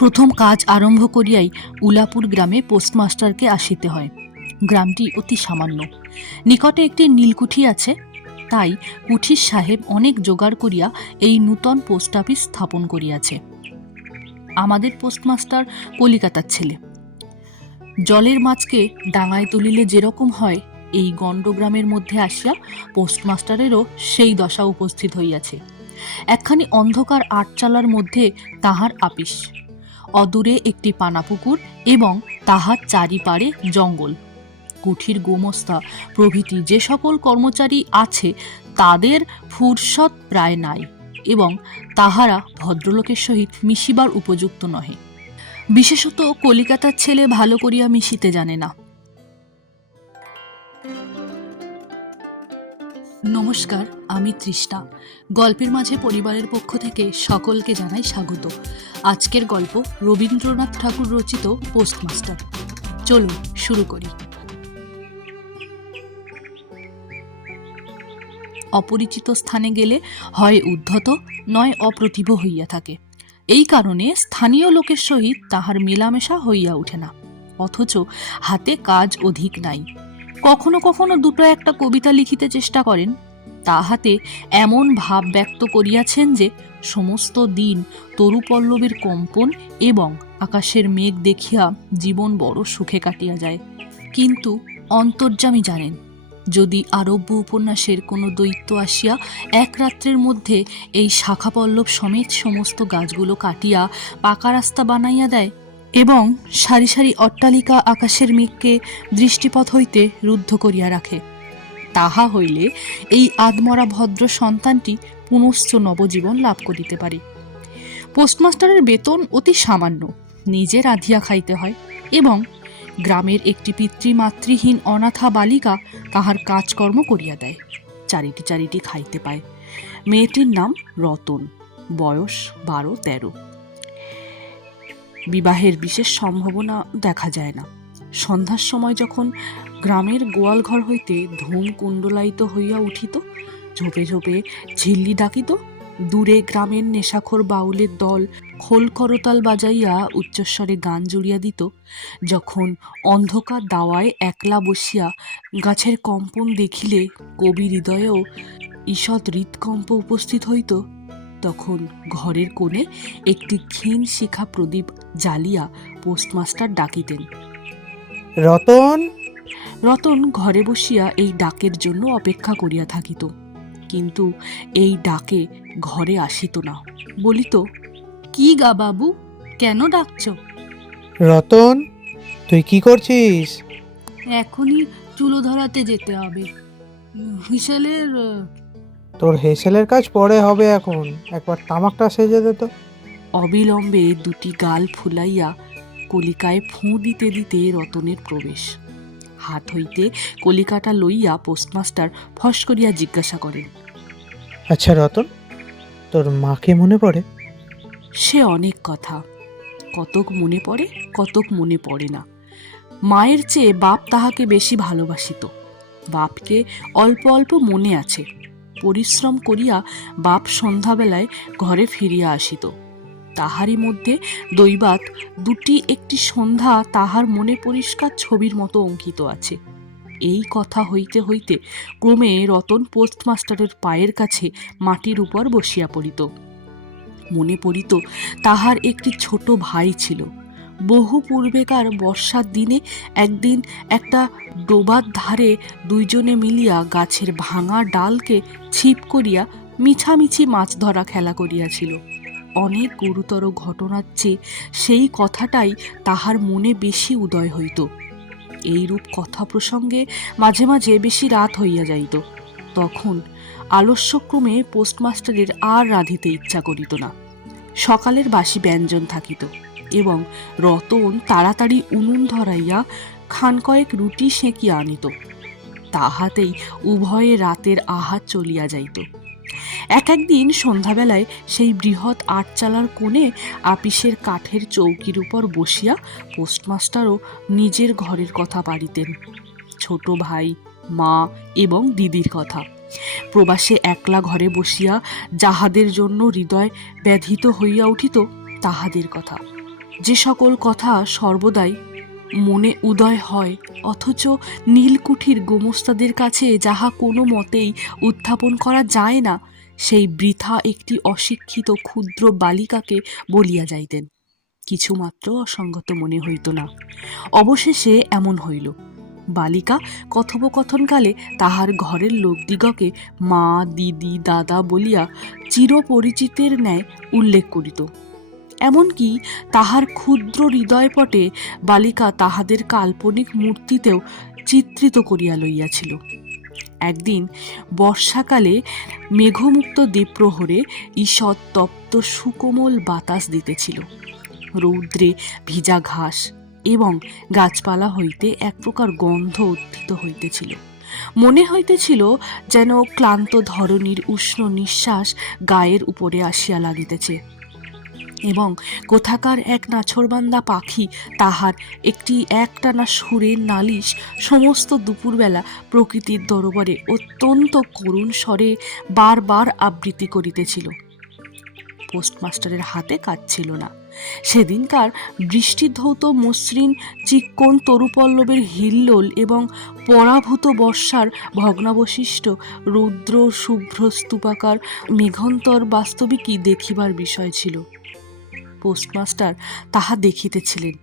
প্রথম কাজ আরম্ভ করিয়াই উলাপুর গ্রামে পোস্টমাস্টারকে আসিতে হয়। গ্রামটি অতি সামান্য, নিকটে একটি নীলকুঠি আছে, তাই কুঠির সাহেব অনেক জোগাড় করিয়া এই নূতন পোস্ট অফিস স্থাপন করিয়াছে। আমাদের পোস্টমাস্টার কলিকাতার ছেলে। জলের মাছকে ডাঙায় তুলিলে যেরকম হয়, এই গণ্ডগ্রামের মধ্যে আসিয়া পোস্টমাস্টারেরও সেই দশা উপস্থিত হইয়াছে। একখানি অন্ধকার আটচালার মধ্যে তাহার আপিস, অদূরে একটি পানাপুকুর এবং তাহার চারিপাড়ে জঙ্গল। কুঠির গোমস্তা প্রভৃতি যে সকল কর্মচারী আছে তাদের ফুরসত প্রায় নাই, এবং তাহারা ভদ্রলোকের সহিত মিশিবার উপযুক্ত নহে। বিশেষত কলিকাতার ছেলে ভালো করিয়া মিশিতে জানে না। নমস্কার, আমি তৃষ্ণা। গল্পের মাঝে পরিবারের পক্ষ থেকে সকলকে জানাই স্বাগত। আজকের গল্প রবীন্দ্রনাথ ঠাকুর রচিত পোস্টমাস্টার। চলুন শুরু করি। অপরিচিত স্থানে গেলে হয় উদ্ধত, নয় অপ্রতিভ হইয়া থাকে। এই কারণে স্থানীয় লোকের সহিত তাহার মেলামেশা হইয়া ওঠে না, অথচ হাতে কাজ অধিক নাই। কখনো কখনো দুটো একটা কবিতা লিখিতে চেষ্টা করেন। তাহাতে এমন ভাব ব্যক্ত করিয়াছেন যে সমস্ত দিন তরুপল্লবের কম্পন এবং আকাশের মেঘ দেখিয়া জীবন বড় সুখে কাটিয়া যায়। কিন্তু অন্তর্যামী জানেন, যদি আরব্য উপন্যাসের কোনো দৈত্য আসিয়া এক রাত্রের মধ্যে এই শাখাপল্লব সমেত সমস্ত গাছগুলো কাটিয়া পাকা রাস্তা বানাইয়া দেয় এবং সারি সারি অট্টালিকা আকাশের মেঘকে দৃষ্টিপথ হইতে রুদ্ধ করিয়া রাখে, তাহা হইলে এই আদমরা ভদ্র সন্তানটি পুনশ্চ নবজীবন লাভ করিতে পারে। পোস্টমাস্টারের বেতন অতি সামান্য, নিজে রাঁধিয়া খাইতে হয়, এবং গ্রামের একটি পিতৃমাতৃহীন অনাথা বালিকা তাহার কাজকর্ম করিয়া দেয়, চারিটি চারিটি খাইতে পায়। মেয়েটির নাম রতন, বয়স 12-13। বিবাহের বিশেষ সম্ভাবনা দেখা যায় না। সন্ধ্যার সময় যখন গ্রামের গোয়ালঘর হইতে ধূম কুণ্ডলায়িত হইয়া উঠিত, ঝোপে ঝোপে ঝিল্লি ডাকিত, দূরে গ্রামের নেশাখোর বাউলের দল খোল করতাল বাজাইয়া উচ্চস্বরে গান জুড়িয়া দিত, যখন অন্ধকার দাওয়ায় একলা বসিয়া গাছের কম্পন দেখিলে কবি হৃদয়েও ঈষৎ হৃৎকম্প উপস্থিত হইত, তখন ঘরের কোণে একটি ক্ষীণ শিখা প্রদীপ জ্বালিয়া পোস্টমাস্টার ডাকিতেন, রতন। রতন ঘরে বসিয়া এই ডাকের জন্য অপেক্ষা করিয়া থাকিত, কিন্তু এই ডাকে ঘরে আসিত না। বলিত, কি গা বাবু, কেন ডাকছ? রতন, তুই কি করছিস? এখনই চুলো ধরাতে যেতে হবে। হুইসেলের তোর হেসেলের কাজ পরে হবে, এখন একবার তামাকটা সেজে দে তো। অবিলম্বে দুটি গাল ফুলাইয়া কলিকায় ফুঁ দিতে দিতে রতনের প্রবেশ। হাত হইতে কলিকাটা লইয়া পোস্টমাস্টার ফস করিয়া জিজ্ঞাসা করেন, আচ্ছা রতন, তোর মাকে মনে পড়ে? সে অনেক কথা, কতক মনে পড়ে, কতক মনে পড়ে না। মায়ের চেয়ে বাপ তাহাকে বেশি ভালোবাসিত। বাপকে অল্প অল্প মনে আছে। পরিশ্রম করিয়া বাপ সন্ধ্যাবেলায় ঘরে ফিরিয়া আসিত। তাহারই মধ্যে দৈবাৎ দুটি একটি সন্ধ্যা তাহার মনে পরিষ্কার ছবির মতো অঙ্কিত আছে। এই কথা হইতে হইতে ক্রমে রতন পোস্টমাস্টারের পায়ের কাছে মাটির উপর বসিয়া পড়িত। মনে পড়িত তাহার একটি ছোট ভাই ছিল। বহু পূর্বেকার বর্ষার দিনে একদিন একটা ডোবার ধারে দুইজনে মিলিয়া গাছের ভাঙা ডালকে ছিপ করিয়া মিছামিছি মাছ ধরা খেলা করিয়াছিল। অনেক গুরুতর ঘটনার চেয়ে সেই কথাটাই তাহার মনে বেশি উদয় হইত। এইরূপ কথা প্রসঙ্গে মাঝে মাঝে বেশি রাত হইয়া যাইত। তখন আলস্যক্রমে পোস্টমাস্টারের আর রাঁধিতে ইচ্ছা করিত না। সকালের বাসি ব্যঞ্জন থাকিত, এবং রতন তাড়াতাড়ি উনুন ধরাইয়া খান কয়েক রুটি সেঁকিয়া আনিত। তাহাতেই উভয়ে রাতের আহার চলিয়া যাইত। একদিন সন্ধ্যাবেলায় সেই বৃহৎ আটচালার কোণে আপিসের কাঠের চৌকির উপর বসিয়া পোস্টমাস্টারও নিজের ঘরের কথা পাড়িতেন, ছোট ভাই, মা এবং দিদির কথা। প্রবাসে একলা ঘরে বসিয়া যাহাদের জন্য হৃদয় ব্যথিত হইয়া উঠিত তাহাদের কথা। যে সকল কথা সর্বদাই মনে উদয় হয়, অথচ নীলকুঠির গোমস্তাদের কাছে যাহা কোনো মতেই উত্থাপন করা যায় না, সেই বৃথা একটি অশিক্ষিত ক্ষুদ্র বালিকাকে বলিয়া যাইতেন। কিছুমাত্র অসঙ্গত মনে হইত না। অবশেষে এমন হইল, বালিকা কথোপকথনকালে তাহার ঘরের লোকদিগকে মা, দিদি, দাদা বলিয়া চিরপরিচিতের ন্যায় উল্লেখ করিত। এমনকি তাহার ক্ষুদ্র হৃদয়পটে বালিকা তাহাদের কাল্পনিক মূর্তিতেও চিত্রিত করিয়া লইয়াছিল। একদিন বর্ষাকালে মেঘমুক্ত দ্বীপ্রহরে ঈষৎ তপ্ত সুকোমল বাতাস দিতেছিল। রৌদ্রে ভিজা ঘাস এবং গাছপালা হইতে এক প্রকার গন্ধ উত্থিত হইতেছিল। মনে হইতেছিল যেন ক্লান্ত ধরণীর উষ্ণ নিঃশ্বাস গায়ের উপরে আসিয়া লাগিতেছে এবং কোথাকার এক নাছোড়বান্দা পাখি তাহার একটি একটানা সুরের নালিশ সমস্ত দুপুরবেলা প্রকৃতির দরবারে অত্যন্ত করুণ স্বরে বারবার আবৃত্তি করিতেছিল। পোস্টমাস্টারের হাতে কাজ ছিল না। সেদিনকার বৃষ্টিধৌত মসৃণ চিক্কণ তরুপল্লবের হিল্লোল এবং পরাভূত বর্ষার ভগ্নাবশিষ্ট রৌদ্র শুভ্র স্তূপাকার মেঘন্তর বাস্তবিকই দেখিবার বিষয় ছিল। পোস্টমাস্টার তাহা দেখিতেছিলেন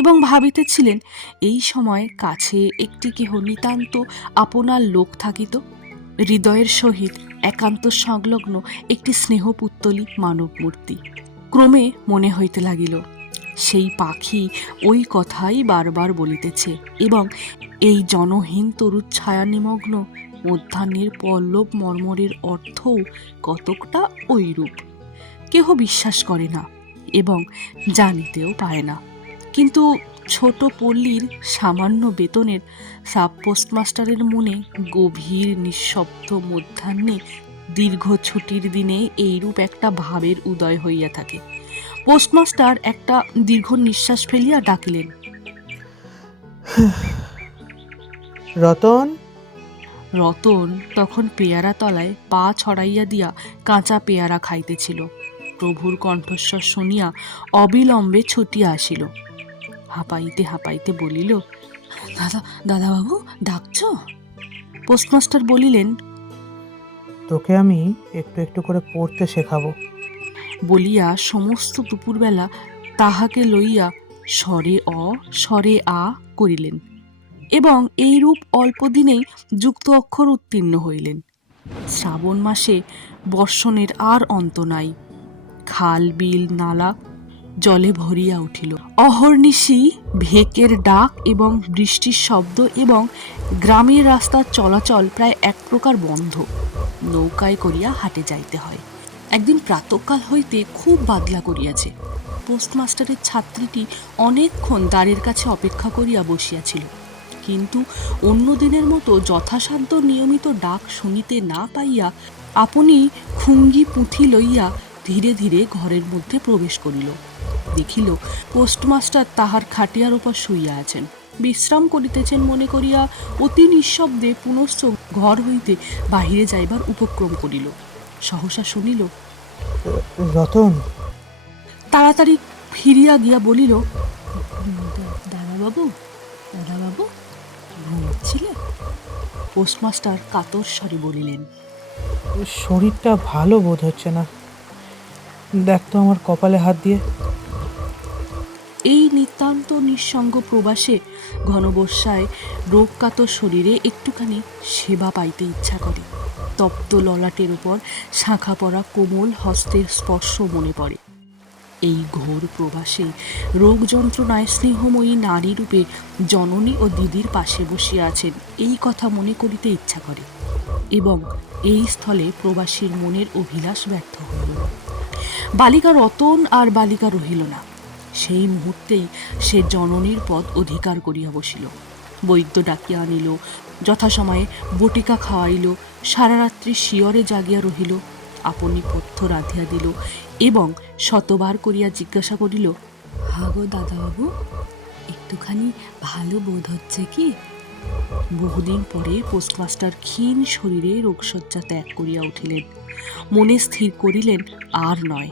এবং ভাবিতেছিলেন, এই সময় কাছে একটি কেহ নিতান্ত আপনার লোক থাকিত, হৃদয়ের সহিত একান্ত সংলগ্ন একটি স্নেহপুত্তলী মানব মূর্তি। ক্রমে মনে হইতে লাগিল, সেই পাখি ওই কথাই বারবার বলিতেছে এবং এই জনহীন তরুর ছায়া নিমগ্ন মধ্যাহ্নের পল্লব মর্মরের অর্থও কতকটা ঐরূপ। কেহ বিশ্বাস করে না এবং জানিতেও পায় না, কিন্তু ছোট পল্লীর সামান্য বেতনের সাব পোস্টমাস্টারের মনে গভীর নিঃশব্দ মধ্যাহ্নে দীর্ঘ ছুটির দিনে এইরূপ একটা ভাবের উদয় হইয়া থাকে। পোস্টমাস্টার একটা দীর্ঘ নিঃশ্বাস ফেলিয়া ডাকিলেন, রতন। রতন তখন পেয়ারা তলায় পা ছড়াইয়া দিয়া কাঁচা পেয়ারা খাইতেছিল। প্রভুর কণ্ঠস্বর শুনিয়া অবিলম্বে ছুটিয়া আসিল। হাঁপাইতে হাঁপাইতে বলিল, দাদাবাবু ডাকছ? পোস্টমাস্টার বলিলেন, তোকে আমি একটু একটু করে পড়তে শেখাবো। বলিয়া সমস্ত দুপুরবেলা তাহাকে লইয়া স্বরে অ স্বরে আ করিলেন এবং এইরূপ অল্প দিনেই যুক্ত অক্ষর উত্তীর্ণ হইলেন। শ্রাবণ মাসে বর্ষণের আর অন্ত নাই। খাল বিল নালা জলে ভরিয়া উঠিল। অহর্নিশি ভেকের ডাক এবং বৃষ্টির শব্দ এবং গ্রামের রাস্তার চলাচল প্রায় এক প্রকার বন্ধ। নৌকায় করিয়া হাটে যাইতে হয়। একদিন প্রাতঃকাল হইতে খুব বাদলা করিয়াছে। পোস্টমাস্টারের ছাত্রীটি অনেকক্ষণ দ্বারের কাছে অপেক্ষা করিয়া বসিয়াছিল, কিন্তু অন্য দিনের মতো যথাসাধ্য নিয়মিত ডাক শুনিতে না পাইয়া আপনি খুঙ্গি পুঁথি লইয়া ধীরে ধীরে ঘরের মধ্যে প্রবেশ করিল। দেখিল পোস্টমাস্টার তাহার খাটিয়ার উপর শুইয়া আছেন, বিশ্রাম করিতেছেন মনে করিয়া অতি নিঃশব্দে পুনশ্চ ঘর হইতে বাহিরে যাইবার উপক্রম করিল। সহসা শুনিল, রতন। তাড়াতাড়ি ফিরিয়া গিয়া বলিল, দাদাবাবু দাদাবাবু ঘুমাচ্ছিলে? পোস্টমাস্টার কাতর স্বরে বলিলেন, শরীরটা ভালো বোধ হচ্ছে না, দেখ তো আমার কপালে হাত দিয়ে। এই নিতান্ত নিঃসঙ্গ প্রবাসে ঘনবর্ষায় রোগকাতর শরীরে একটুখানি সেবা পাইতে ইচ্ছা করে। তপ্ত ললাটের উপর শাঁখা পড়া কোমল হস্তের স্পর্শ মনে পড়ে। এই ঘোর প্রবাসে রোগ যন্ত্রণায় স্নেহময়ী নারী রূপে জননী ও দিদির পাশে বসিয়া আছেন, এই কথা মনে করিতে ইচ্ছা করে এবং এই স্থলে প্রবাসীর মনের অভিলাষ ব্যর্থ হইল। বালিকা রতন আর বালিকা রহিল না। সেই মুহূর্তেই সে জননীর পদ অধিকার করিয়া বসিল। বৈদ্য ডাকিয়া আনিল, যথাসময়ে বটিকা খাওয়াইল, সারা রাত্রি শিয়রে জাগিয়া রহিল, আপনি পথ্য রাধিয়া দিল এবং শতবার করিয়া জিজ্ঞাসা করিল, হাগো দাদাবাবু, একটুখানি ভালো বোধ হচ্ছে কি? বহুদিন পরে পোস্টমাস্টার ক্ষীণ শরীরে রোগশয্যা ত্যাগ করিয়া উঠিলেন। মনে স্থির করিলেন, আর নয়,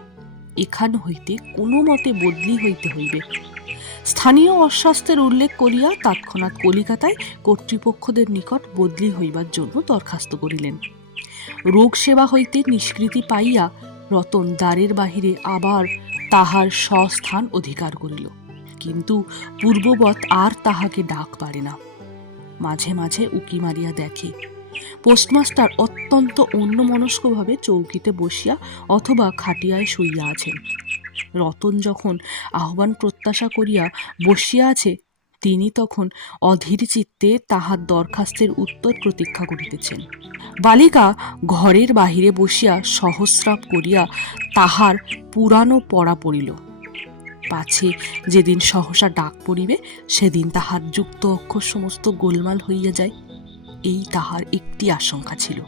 এখান হইতে কোনো মতে বদলি হইতে হইবে। স্থানীয় অস্বাস্থ্যের উল্লেখ করিয়া তৎক্ষণাৎ কলিকাতায় কর্তৃপক্ষদের নিকট বদলি হইবার জন্য দরখাস্ত করিলেন। রোগ সেবা হইতে নিষ্কৃতি পাইয়া রতন দ্বারের বাহিরে আবার তাহার স্বস্থান অধিকার করিল, কিন্তু পূর্ববৎ আর তাহাকে ডাক পারে না। মাঝে মাঝে উকি মারিয়া দেখে পোস্টমাস্টার অত্যন্ত অন্যমনস্কভাবে চৌকিতে বসিয়া অথবা খাটিয়ায় শুইয়া আছেন। রতন যখন আহ্বান প্রত্যাশা করিয়া বসিয়া আছে, তিনি তখন অধীর চিত্তে তাহার দরখাস্তের উত্তর প্রতীক্ষা করিতেছেন। বালিকা ঘরের বাহিরে বসিয়া সহস্রাব করিয়া তাহার পুরানো পড়া পড়িল, পাছে যেদিন সহসা ডাক পড়িবে সেদিন তাহার যুক্ত অক্ষর সমস্ত গোলমাল হইয়া যায়, এই তাহার একটি আশঙ্কা ছিল।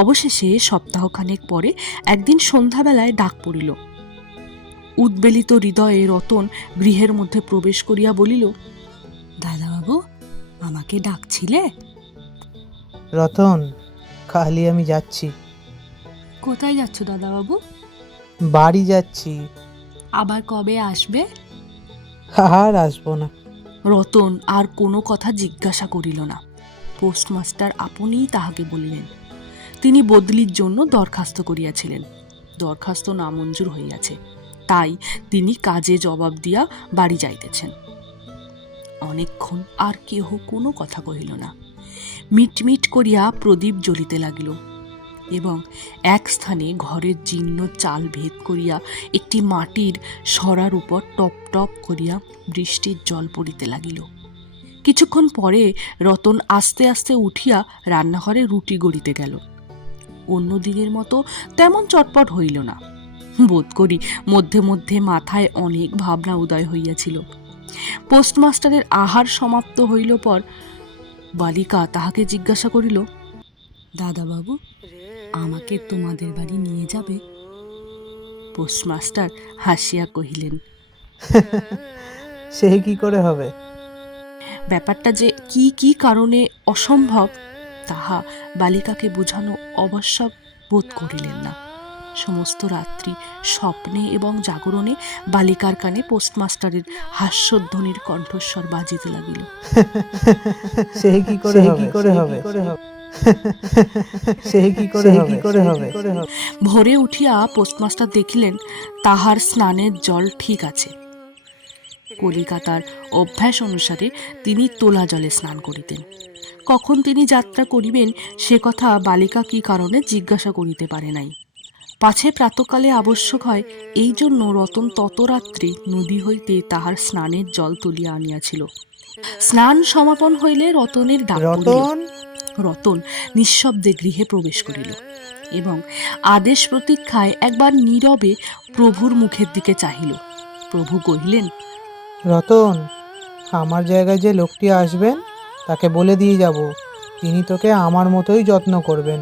অবশেষে সপ্তাহখানেক পরে একদিন সন্ধ্যাবেলায় ডাক পড়িল। উদ্বেলিত হৃদয়ে রতন গৃহের মধ্যে প্রবেশ করিয়া বলিল, দাদাবাবু, আমাকে ডাকছিলে? রতন, কালই আমি যাচ্ছি। কোথায় যাচ্ছ দাদাবাবু? বাড়ি যাচ্ছি। আবার কবে আসবে? আর আসবো না। রতন আর কোনো কথা জিজ্ঞাসা করিল না। পোস্টমাস্টার আপনিই তাহাকে বলিলেন তিনি বদলির জন্য দরখাস্ত করিয়াছিলেন, দরখাস্ত নামঞ্জুর হইয়াছে, তাই তিনি কাজে জবাব দিয়া বাড়ি যাইতেছেন। অনেকক্ষণ আর কেহ কোনো কথা কহিল না। মিটমিট করিয়া প্রদীপ জ্বলিতে লাগিল এবং এক স্থানে ঘরের জীর্ণ চাল ভেদ করিয়া একটি মাটির সরার উপর টপ টপ করিয়া বৃষ্টির জল পড়িতে লাগিল। কিছুক্ষণ পরে রতন আস্তে আস্তে উঠিয়া রান্নাঘরে রুটি গড়িতে গেল। অন্য দিনের মতো তেমন চটপট হইল না। বোধ করি মধ্যে মধ্যে মাথায় অনেক ভাবনা উদয় হইয়াছিল। পোস্টমাস্টারের আহার সমাপ্ত হইল পর বালিকা তাহাকে জিজ্ঞাসা করিল, দাদাবাবু, আমাকে তোমাদের বাড়ি নিয়ে যাবে? পোস্টমাস্টার হাসিয়া কহিলেন, সে কি করে হবে? ব্যাপারটা যে কি কি কারণে অসম্ভব তাহা বালিকাকে বোঝানো অবশ্যক বোধ করিলেন না। সমস্ত রাত্রি স্বপ্নে এবং জাগরণে বালিকার কানে পোস্টমাস্টারের হাস্যধ্বনির কণ্ঠস্বর বাজিতে লাগিল। সে কি করে হবে? সে কি করে হবে? ভোরে উঠিয়া পোস্টমাস্টার দেখিলেন তাহার স্নানের জল ঠিক আছে। কলিকাতার অভ্যাস অনুসারে তিনি তোলা জলে স্নান করিতেন। কখন তিনি যাত্রা করিবেন সে কথা বালিকা কি কারণে জিজ্ঞাসা করিতে পারে নাই। পাছে প্রাতকালে আবশ্যক হয়, এই জন্য রতন তত রাত্রি নদী হইতে তাহার স্নানের জল তুলিয়া আনিয়াছিল। স্নান সমাপন হইলে রতনের ডাক পড়িল। রতন নিঃশব্দে গৃহে প্রবেশ করিল এবং আদেশ প্রতীক্ষায় একবার নীরবে প্রভুর মুখের দিকে চাহিল। প্রভু কহিলেন, রতন, আমার জায়গায় যে লোকটি আসবেন তাকে বলে দিয়ে যাব, তিনি তোকে আমার মতোই যত্ন করবেন।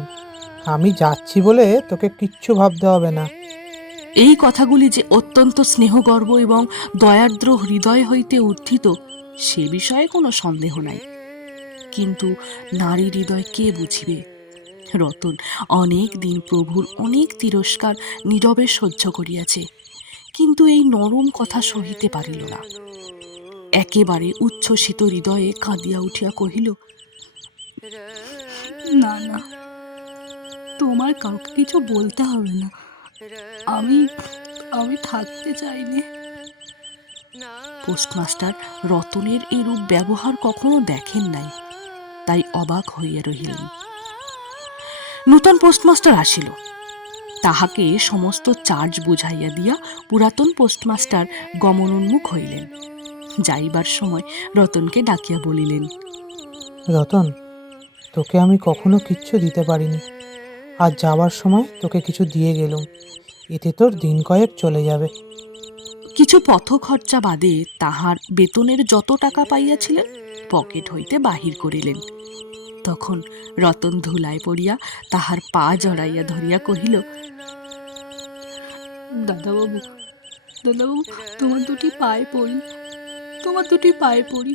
আমি যাচ্ছি বলে তোকে কিচ্ছু ভাবতে হবে না। এই কথাগুলি যে অত্যন্ত স্নেহগর্ব এবং দয়ার্দ্র হৃদয় হইতে উত্থিত সে বিষয়ে কোনো সন্দেহ নাই, কিন্তু নারী হৃদয় কে বুঝিবে? রতন অনেক দিন প্রভুর অনেক তিরস্কার নীরবে সহ্য করিয়াছে, কিন্তু এই নরম কথা সহিতে পারিল না। একেবারে উচ্ছ্বসিত হৃদয়ে কাঁদিয়া উঠিয়া কহিল, না না, তোমার কাউকে কিছু বলতে হবে না, আমি আমি থাকতে চাইনি। পোস্টমাস্টার রতনের এরূপ ব্যবহার কখনো দেখেন নাই, তাই অবাক হইয়া রহিলেন। নূতন পোস্টমাস্টার আসিল। তাহাকে সমস্ত চার্জ বুঝাইয়া দিয়া পুরাতন পোস্টমাস্টার গমনোন্মুখ হইলেন। যাইবার সময় রতনকে ডাকিয়া বলিলেন, রতন, তোকে আমি কখনো কিচ্ছু দিতে পারিনি, আর যাবার সময় তোকে কিছু দিয়ে গেলুম, এতে তোর দিন কয়েক চলে যাবে। কিছু পথ খরচা বাদে তাহার বেতনের যত টাকা পাইয়াছিলেন পকেট হইতে বাহির করিলেন। তখন রতন ধুলায় পড়িয়া তাহার পা জড়াইয়া ধরিয়া কহিল, দাদাবাবু, দাদাবাবু, তোমার দুটি পায়ে পড়ি, তোমার দুটি পায়ে পড়ি,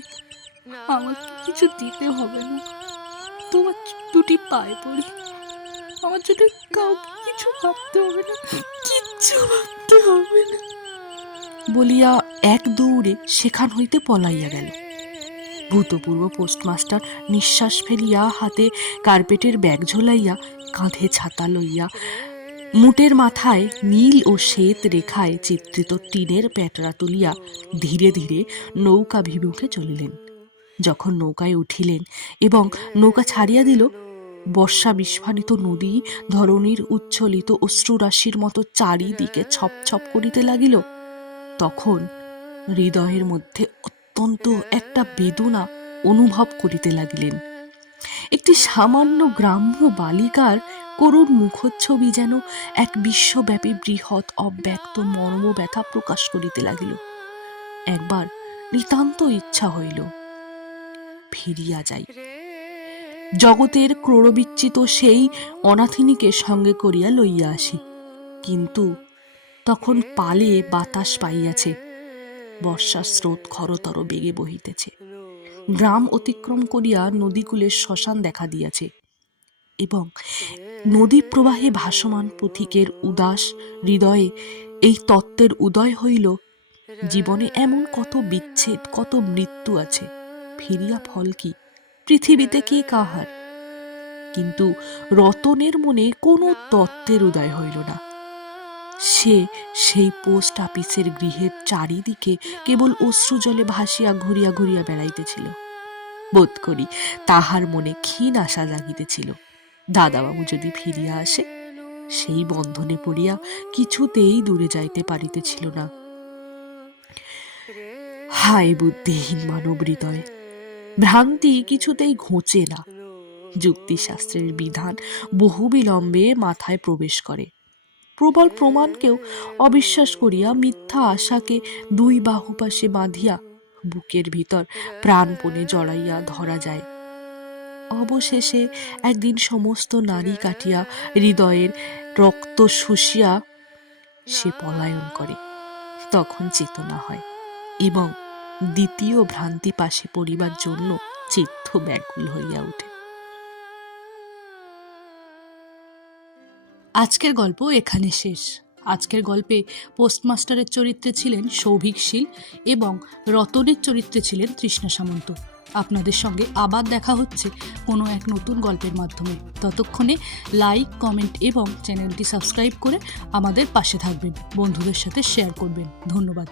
আমাকে কিছু দিতে হবে না, তোমার দুটি পায়ে পড়ি, আমার জন্য কাউকে কিছু ভাবতে হবে না, কিচ্ছু কিচ্ছু ভাবতে হবে না বলিয়া এক দৌড়ে সেখান হইতে পলাইয়া গেল। ভূতপূর্ব পোস্টমাস্টার নিঃশ্বাস ফেলিয়া হাতে কার্পেটের ব্যাগ ঝোলাইয়া, কাঁধে ছাতা লইয়া, মুটের মাথায় নীল ও শ্বেত রেখায় চিত্রিত টিনের প্যাটরা তুলিয়া ধীরে ধীরে নৌকা ভিমুখে চলিলেন। যখন নৌকায় উঠিলেন এবং নৌকা ছাড়িয়া দিল, বর্ষা বিস্ফারিত নদী ধরণীর উচ্ছ্বলিত অশ্রুরাশির মতো চারিদিকে ছপ ছপ করিতে লাগিল, তখন হৃদয়ের মধ্যে অত্যন্ত একটা বেদনা অনুভব করিতে লাগিলেন। একটি সামান্য গ্রাম্য বালিকার করুণ মুখচ্ছবি যেন এক বিশ্বব্যাপী বৃহৎ অব্যক্ত মর্ম ব্যথা প্রকাশ করিতে লাগিল। একবার নিতান্ত ইচ্ছা হইল ফিরিয়া যাই, জগতের ক্রোড়বিচ্ছিত সেই অনাথিনীকে সঙ্গে করিয়া লইয়া আসি। কিন্তু তখন পালে বাতাস পাইয়াছে, বর্ষার স্রোত খরতর বেগে বহিতেছে, গ্রাম অতিক্রম করিয়া নদীকূলের শ্মশান দেখা দিয়াছে, এবং নদী প্রবাহে ভাসমান পথিকের উদাস হৃদয়ে এই তত্ত্বের উদয় হইল, জীবনে এমন কত বিচ্ছেদ, কত মৃত্যু আছে, ফিরিয়া ফল কি, পৃথিবীতে কে কাহার। কিন্তু রতনের মনে কোনো তত্ত্বের উদয় হইল না। সে সেই পোস্ট অফিসের গৃহের চারিদিকে কেবল অশ্রুজলে ভাসিয়া ঘুরিয়া ঘুরিয়া বেড়াইতেছিল। বোধ করি তাহার মনে ক্ষীণ আশা জাগিতেছিল, দাদাবাবু যদি ফিরিয়া আসে। সেই বন্ধনে পড়িয়া কিছুতেই দূরে যাইতে পারিতেছিল না। হায় বুদ্ধিহীন মানব হৃদয়! ভ্রান্তি কিছুতেই ঘোচে না। যুক্তিশাস্ত্রের বিধান বহু বিলম্বে মাথায় প্রবেশ করে। প্রবল প্রমাণকেও অবিশ্বাস করিয়া মিথ্যা আশাকে দুই বাহু পাশে বাঁধিয়া বুকের ভিতর প্রাণপণে জড়াইয়া ধরা যায়। অবশেষে একদিন সমস্ত নারী কাটিয়া হৃদয়ের রক্ত শুষিয়া সে পলায়ন করে। তখন চেতনা হয় এবং দ্বিতীয় ভ্রান্তি পাশে পড়িবার জন্য চিত্ত ব্যাকুল হইয়া ওঠে। আজকের গল্প এখানে শেষ। আজকের গল্পে পোস্টমাস্টারের চরিত্রে ছিলেন সৌভিক শীল এবং রতনের চরিত্রে ছিলেন তৃষ্ণা সামন্ত। আপনাদের সঙ্গে আবার দেখা হচ্ছে কোনো এক নতুন গল্পের মাধ্যমে। ততক্ষণে লাইক, কমেন্ট এবং চ্যানেলটি সাবস্ক্রাইব করে আমাদের পাশে থাকবেন, বন্ধুদের সাথে শেয়ার করবেন। ধন্যবাদ।